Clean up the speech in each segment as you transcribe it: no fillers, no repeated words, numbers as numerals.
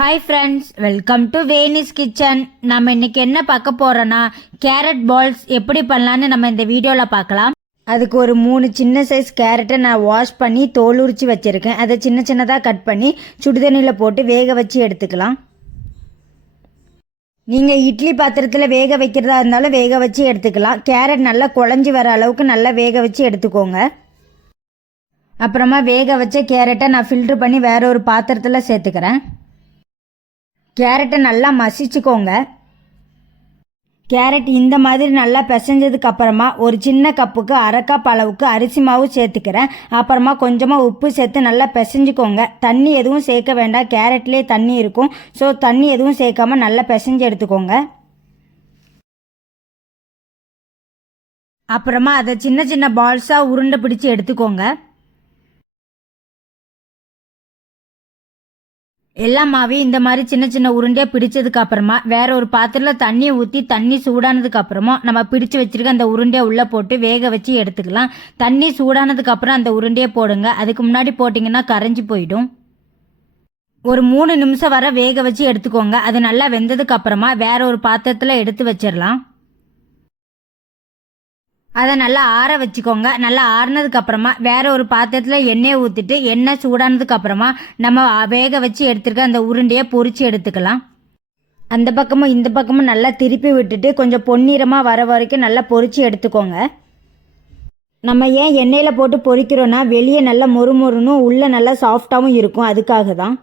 Hi friends, welcome to Venice kitchen. நம்ம இன்னைக்கு என்ன பார்க்க போறோன்னா கேரட் பால்ஸ் எப்படி பண்ணலான்னு நம்ம இந்த வீடியோவில் பார்க்கலாம். அதுக்கு ஒரு 3 சின்ன சைஸ் கேரட்டை நான் வாஷ் பண்ணி தோல் உரிச்சு வச்சுருக்கேன். அதை சின்ன சின்னதாக கட் பண்ணி சுடுதண்ணியில் போட்டு வேக வச்சு எடுத்துக்கலாம். நீங்கள் இட்லி பாத்திரத்தில் வேக வைக்கிறதா இருந்தாலும் வேக வச்சு எடுத்துக்கலாம். கேரட் நல்லா குழஞ்சி வர அளவுக்கு நல்லா வேக வச்சு எடுத்துக்கோங்க. அப்புறமா வேக வச்ச கேரட்டை நான் ஃபில்ட்ரு பண்ணி வேற ஒரு பாத்திரத்தில் சேர்த்துக்கிறேன். கேரட்டை நல்லா மசிச்சுக்கோங்க. கேரட் இந்த மாதிரி நல்லா பிசைஞ்சதுக்கு அப்புறமா ஒரு சின்ன கப்புக்கு 1/2 கப் அளவுக்கு அரிசி மாவு சேர்த்துக்கிறேன். அப்புறமா கொஞ்சமாக உப்பு சேர்த்து நல்லா பிசைஞ்சுக்கோங்க. தண்ணி எதுவும் சேர்க்க வேண்டாம், கேரட்லேயே தண்ணி இருக்கும். ஸோ தண்ணி எதுவும் சேர்க்காம நல்லா பிசைஞ்சு எடுத்துக்கோங்க. அப்புறமா அதை சின்ன சின்ன பால்ஸாக உருண்டை பிடிச்சி எடுத்துக்கோங்க. எல்லா மாவையும் இந்த மாதிரி சின்ன சின்ன உருண்டையாக பிடிச்சதுக்கு அப்புறமா வேற ஒரு பாத்திரத்தில் தண்ணியை ஊற்றி தண்ணி சூடானதுக்கு அப்புறமா நம்ம பிடிச்சு வச்சிருக்க அந்த உருண்டையை உள்ளே போட்டு வேக வச்சு எடுத்துக்கலாம். தண்ணி சூடானதுக்கு அப்புறம் அந்த உருண்டையை போடுங்க. அதுக்கு முன்னாடி போட்டிங்கன்னா கரைஞ்சி போயிடும். ஒரு 3 நிமிஷம் வர வேக வச்சு எடுத்துக்கோங்க. அது நல்லா வெந்ததுக்கு அப்புறமா வேற ஒரு பாத்திரத்தில் எடுத்து வச்சிடலாம். அதை நல்லா ஆற வச்சுக்கோங்க. நல்லா ஆறுனதுக்கு அப்புறமா வேற ஒரு பாத்திரத்தில் எண்ணெயை ஊற்றிட்டு எண்ணெய் சூடானதுக்கு அப்புறமா நம்ம வேக வச்சு எடுத்துருக்க அந்த உருண்டையை பொரிச்சு எடுத்துக்கலாம். அந்த பக்கமும் இந்த பக்கமும் நல்லா திருப்பி விட்டுட்டு கொஞ்சம் பொன்னிறமாக வர வரைக்கும் நல்லா பொரிச்சு எடுத்துக்கோங்க. நம்ம ஏன் எண்ணெயில் போட்டு பொரிக்கிறோன்னா வெளியே நல்லா மொறுமொறுனும் உள்ளே நல்லா சாஃப்டாகவும் இருக்கும். அதுக்காக தான்.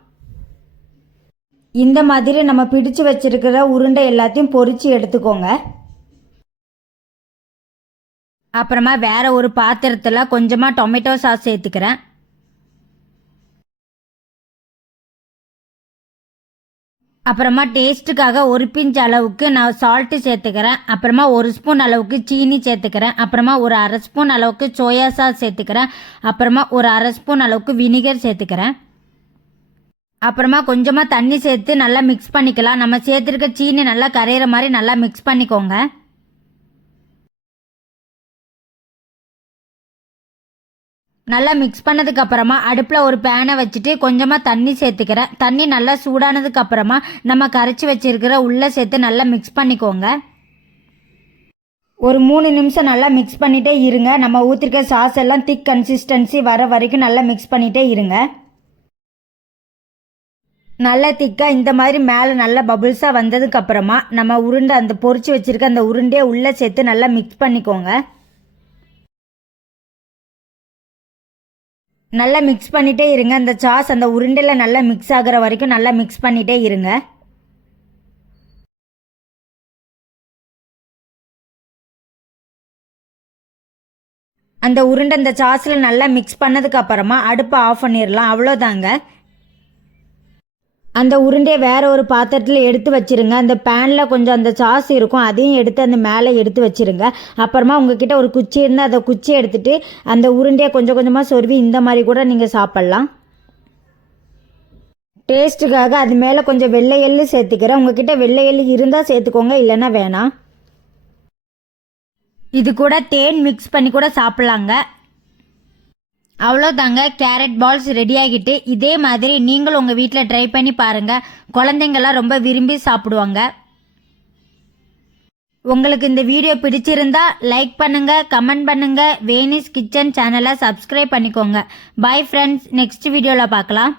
இந்த மாதிரி நம்ம பிடிச்சு வச்சிருக்கிற உருண்டை எல்லாத்தையும் பொரிச்சு எடுத்துக்கோங்க. அப்புறமா வேற ஒரு பாத்திரத்தில் கொஞ்சமாக டொமேட்டோ சாஸ் சேர்த்துக்கிறேன். அப்புறமா டேஸ்ட்டுக்காக 1 பிஞ்ச் அளவுக்கு நான் சால்ட்டு சேர்த்துக்கிறேன். அப்புறமா 1 ஸ்பூன் அளவுக்கு சீனி சேர்த்துக்கிறேன். அப்புறமா ஒரு 1/2 ஸ்பூன் அளவுக்கு சோயா சாஸ் சேர்த்துக்கிறேன். அப்புறமா ஒரு 1/2 ஸ்பூன் அளவுக்கு வினிகர் சேர்த்துக்கிறேன். அப்புறமா கொஞ்சமாக தண்ணி சேர்த்து நல்லா மிக்ஸ் பண்ணிக்கலாம். நம்ம சேர்த்துருக்க சீனி நல்லா கரையிற மாதிரி நல்லா மிக்ஸ் பண்ணிக்கோங்க. நல்லா மிக்ஸ் பண்ணதுக்கு அப்புறமா அடுப்பில் ஒரு பேனை வச்சுட்டு கொஞ்சமாக தண்ணி சேர்த்துக்கிறேன். தண்ணி நல்லா சூடானதுக்கு அப்புறமா நம்ம கரைச்சி வச்சிருக்கிற உள்ளே சேர்த்து நல்லா மிக்ஸ் பண்ணிக்கோங்க. ஒரு 3 நிமிஷம் நல்லா மிக்ஸ் பண்ணிகிட்டே இருங்க. நம்ம ஊற்றிருக்க சாஸ் எல்லாம் திக் கன்சிஸ்டன்சி வர வரைக்கும் நல்லா மிக்ஸ் பண்ணிகிட்டே இருங்க. நல்லா திக்காக இந்த மாதிரி மேலே நல்லா பபுள்ஸாக வந்ததுக்கு அப்புறமா நம்ம உருண்டை அந்த பொரிச்சு வச்சுருக்க அந்த உருண்டையை உள்ளே சேர்த்து நல்லா மிக்ஸ் பண்ணிக்கோங்க. நல்லா மிக்ஸ் பண்ணிகிட்டே இருங்க. அந்த சாஸ் அந்த உருண்டையில் நல்லா மிக்ஸ் ஆகிற வரைக்கும் நல்லா மிக்ஸ் பண்ணிகிட்டே இருங்க. அந்த உருண்டை அந்த சாஸில் நல்லா மிக்ஸ் பண்ணதுக்கு அப்புறமா அடுப்பை ஆஃப் பண்ணிடலாம். அவ்வளோதாங்க. அந்த உருண்டையை வேற ஒரு பாத்திரத்தில் எடுத்து வச்சிருங்க. அந்த பேனில் கொஞ்சம் அந்த சாஸ் இருக்கும், அதையும் எடுத்து அந்த மேலே எடுத்து வச்சிருங்க. அப்புறமா உங்ககிட்ட ஒரு குச்சி இருந்தால் அந்த குச்சி எடுத்துட்டு அந்த உருண்டையை கொஞ்சம் கொஞ்சமாக சொருவி இந்த மாதிரி கூட நீங்கள் சாப்பிட்லாம். டேஸ்ட்டுக்காக அது மேலே கொஞ்சம் வெள்ளை எள்ளு சேர்த்துக்கிறேன். உங்ககிட்ட வெள்ளை எள்ளு இருந்தால் சேர்த்துக்கோங்க, இல்லைன்னா வேணாம். இது கூட தேன் மிக்ஸ் பண்ணி கூட சாப்பிட்லாங்க. அவ்வளோதாங்க, கேரட் பால்ஸ் ரெடி ஆகிட்டு. இதே மாதிரி நீங்களும் உங்கள் வீட்டில் ட்ரை பண்ணி பாருங்கள். குழந்தைங்கள்லாம் ரொம்ப விரும்பி சாப்பிடுவாங்க. உங்களுக்கு இந்த வீடியோ பிடிச்சிருந்தா லைக் பண்ணுங்கள், கமெண்ட் பண்ணுங்கள். வேனிஸ் கிச்சன் சேனலை சப்ஸ்கிரைப் பண்ணிக்கோங்க. பை ஃப்ரெண்ட்ஸ், நெக்ஸ்ட் வீடியோவில் பார்க்கலாம்.